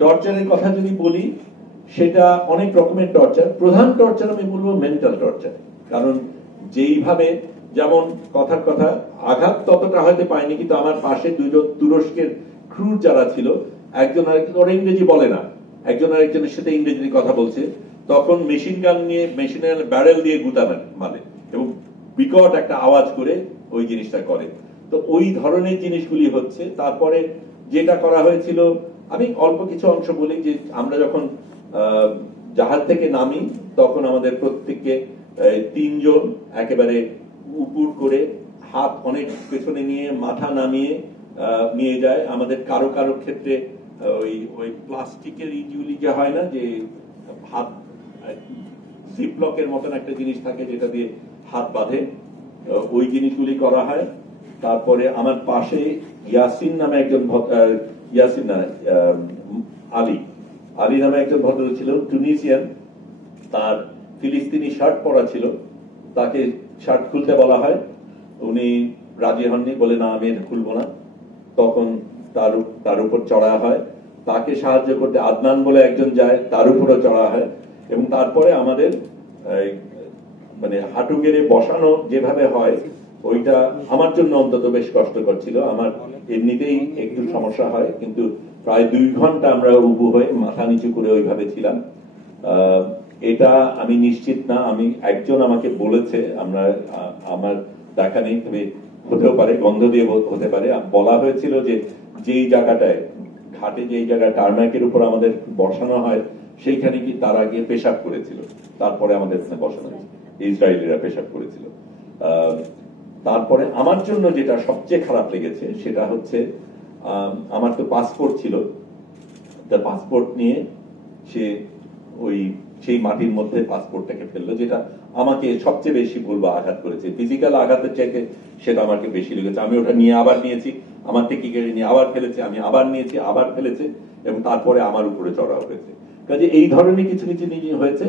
টর্চারের কথা যদি বলি, সেটা অনেক রকমের টর্চার। প্রধান টর্চার আমি বলবো মেন্টাল টর্চার। কারণ যেইভাবে, যেমন কথার কথা, আঘাত ততটা হয়তো পায়নি, কিন্তু আমার পাশে দুজন তুরস্কের ক্রু যারা ছিল, একজন আরেকজন, ওরা ইংরেজি বলে না, একজন আরেকজনের সাথে ইংরেজিতে কথা বলছে, তখন মেশিন গান নিয়ে, মেশিন গান ব্যারেল দিয়ে গুতা মারে এবং বিকট একটা আওয়াজ করে ওই জিনিসটা করে। তো ওই ধরনের জিনিসগুলি হচ্ছে। তারপরে যেটা করা হয়েছিল, আমি অল্প কিছু অংশ বলি, যে আমরা যখন জাহাজ থেকে নামি, তখন আমাদের প্রত্যেককে তিনজন একেবারে উপর করে হাত অনেক পেছনে নিয়ে মাথা নামিয়ে নিয়ে যায়। আমাদের কারো কারো ক্ষেত্রে ওই ওই প্লাস্টিকের ইগুলি যে হয় না, যে হাত জিপলকের মতন একটা জিনিস থাকে যেটা দিয়ে হাত বাঁধে, ওই জিনিসগুলি করা হয়। তারপরে আমার পাশে ইয়াসিন নামে একজন, ইয়াসিন না, আলী নামে একজন ভদ্রলোক ছিল, টুনিসিয়ান। তার ফিলিস্তিনি শার্ট পরা ছিল, তাকে শার্ট খুলতে বলা হয়, উনি রাজি হননি, বলে না আমি এটা খুলবো না। তখন তার উপর চড়া হয়, তাকে সাহায্য করতে আদনান বলে একজন যায়, তার উপরও চড়া হয়। এবং তারপরে আমাদের মানে হাঁটু গেড়ে বসানো যেভাবে হয়, ওইটা আমার জন্য অন্তত বেশ কষ্টকর ছিল। আমার এমনিতেই একটু সমস্যা হয়, কিন্তু প্রায় 2 ঘন্টা আমরা উবু হয়ে মাথা নিচু করে ওইভাবে ছিলাম। এটা আমি নিশ্চিত না, আমি একজন আমাকে বলেছে, আমার দেখা নেই, তবে হতেও পারে, গন্ধ দিয়ে হতে পারে, বলা হয়েছিল যে যেই জায়গাটায় ঘাটে, যেই জায়গায় টারম্যাকের উপর আমাদের বসানো হয়, সেইখানে কি তারা গিয়ে পেশাব করেছিল, তারপরে আমাদের বসানো হয়েছে, ইসরায়েলিরা পেশাব করেছিল। তারপরে আমার জন্য যেটা সবচেয়ে খারাপ লেগেছে সেটা হচ্ছে, আমার তো পাসপোর্ট ছিল, তার পাসপোর্ট নিয়ে সে সেই মাটির মধ্যে পাসপোর্টটাকে ফেললো, যেটা আমাকে সবচেয়ে বেশি বলবো আঘাত করেছে। ফিজিক্যাল আঘাতের চাইতে সেটা আমাকে বেশি লেগেছে। আমি ওটা নিয়ে আবার নিয়েছি, আমার থেকে কেড়ে নিয়ে আবার ফেলেছে, আমি আবার নিয়েছি, আবার ফেলেছে, এবং তারপরে আমার উপরে চড়াও হয়েছে। কাজে এই ধরনের কিছু কিছু জিনিস হয়েছে।